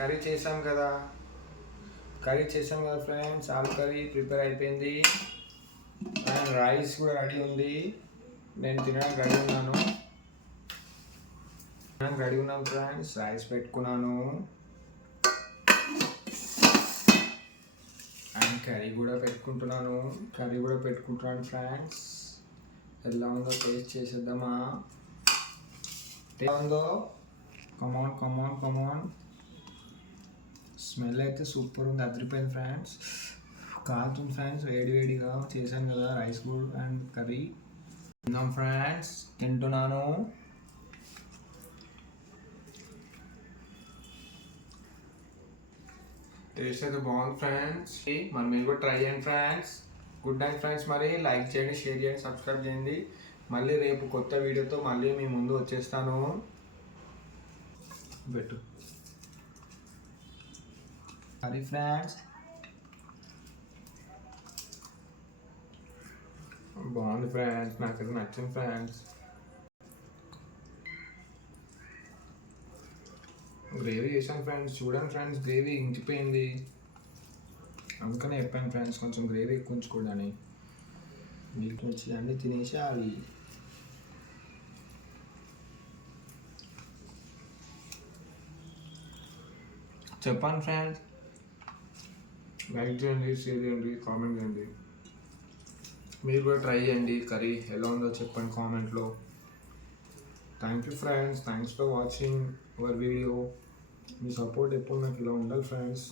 కర్రీ చేసాం కదా ఫ్రెండ్స్. ఆలు కర్రీ ప్రిపేర్ అయిపోయింది అండ్ రైస్ కూడా రెడీ ఉంది. నేను తినడానికి రెడీ ఉన్నాను ఫ్రెండ్స్. రైస్ పెట్టుకున్నాను అండ్ కర్రీ కూడా పెట్టుకుంటున్నాను ఫ్రెండ్స్. ఎలా ఉందో టేస్ట్ చేసేద్దామా? ఎలా ఉందో? కమాన్. స్మెల్ అయితే సూపర్ ఉంది, అదిరిపోయింది ఫ్రెండ్స్. కాలుతుంది ఫ్రెండ్స్, వేడిగా చేశాను కదా రైస్ కూడా అండ్ కర్రీ. తిందాం ఫ్రెండ్స్, తింటున్నాను. టేస్ట్ అయితే బాగుంది ఫ్రెండ్స్. మరి మీరు కూడా ట్రై చేయండి ఫ్రెండ్స్. Good night friends. మరి లైక్ చేయండి, షేర్ చేయండి, సబ్స్క్రైబ్ చేయండి. మళ్ళీ రేపు కొత్త వీడియోతో మళ్ళీ మీ ముందు వచ్చేస్తాను. పెట్టు అది ఫ్రెండ్స్. బాగుంది ఫ్రెండ్స్, నాకైతే నచ్చింది ఫ్రెండ్స్. గ్రేవీ చేశాను ఫ్రెండ్స్, చూడండి ఫ్రెండ్స్. గ్రేవీ ఇంకిపోయింది, అందుకనే చెప్పాను ఫ్రెండ్స్ కొంచెం గ్రేవీ ఎక్కువ ఉంచుకోండి. మీకు వచ్చి అన్నీ తినేసి అవి చెప్పండి ఫ్రెండ్స్. లైక్ చేయండి, షేర్ చేయండి, కామెంట్ చేయండి. మీరు కూడా ట్రై చేయండి. కర్రీ ఎలా ఉందో చెప్పండి కామెంట్లో. Thank you friends. Thanks for watching our video. మీ సపోర్ట్ ఎప్పుడు నాకు ఇలా ఉండాలి ఫ్రెండ్స్.